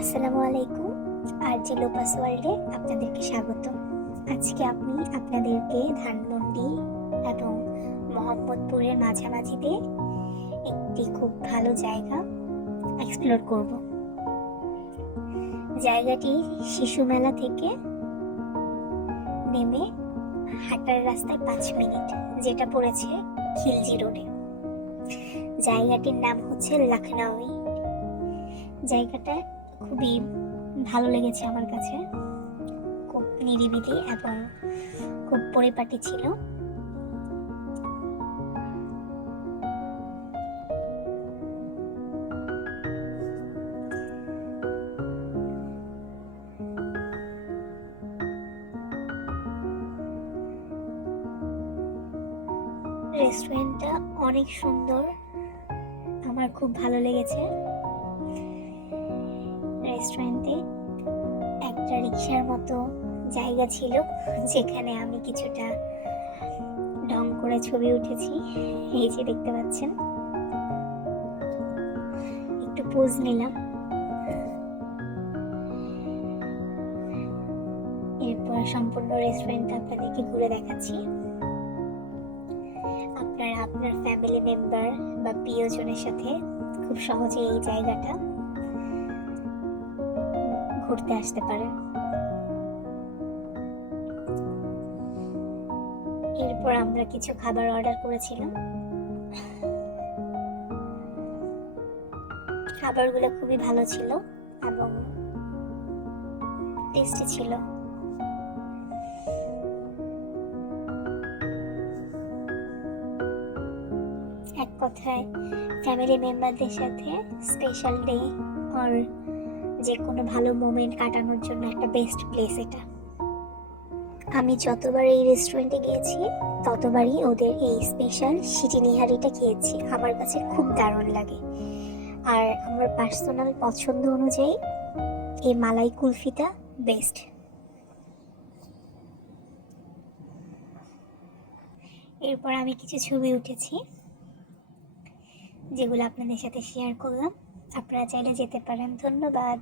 আসসালামু আলাইকুম আর জি লোপাস ওয়ার্ল্ডে আপনাদেরকে স্বাগত আজকে আমি আপনাদেরকে ধানমন্ডি এবং মোহাম্মদপুরের মাঝামাঝিতে একটি খুব ভালো জায়গা এক্সপ্লোর করব। জায়গাটি শিশু মেলা থেকে নেমে হাঁটার রাস্তায় পাঁচ মিনিট, যেটা পড়েছে খিলজি রোডে। জায়গাটির নাম হচ্ছে লখনৌই জায়গাটা খুবই ভালো লেগেছে আমার কাছে। খুব নিরিবিলি এবং খুব পরিপাটি ছিল। রেস্টুরেন্টটা অনেক সুন্দর। আমার খুব ভালো লেগেছে। রেস্টুরেন্টে একটা রিক্সার মতো জায়গা ছিল, যেখানে আমি কিছুটা ঢং করে ছবি উঠেছি। এই যে দেখতে পাচ্ছেন। একটু পোজ নিলাম। এরপর সম্পূর্ণ রেস্টুরেন্ট আপনাদেরকে ঘুরে দেখাচ্ছি। আপনারা আপনার ফ্যামিলি মেম্বার বা প্রিয়জনের সাথে খুব সহজে এই জায়গাটা ঘুরতে আসতে পারেন এরপর আমরা কিছু খাবার অর্ডার করেছিলাম। খাবারগুলো খুবই ভালো ছিল এবং টেস্টি ছিল। এক কথায় ফ্যামিলি মেম্বারদের সাথে স্পেশাল ডে আর যে কোনো ভালো মোমেন্ট কাটানোর জন্য একটা বেস্ট প্লেস এটা। আমি যতবার এই রেস্টুরেন্টে গিয়েছি, ততবারই ওদের এই স্পেশাল সিটি নিহারিটা খেয়েছি। আমার কাছে খুব দারুণ লাগে। আর আমার পার্সোনাল পছন্দ অনুযায়ী এই মালাই কুলফিটা বেস্ট এরপর আমি কিছু ছবি উঠেছি, যেগুলো আপনাদের সাথে শেয়ার করলাম। আপনারা চাইলে যেতে পারেন। ধন্যবাদ।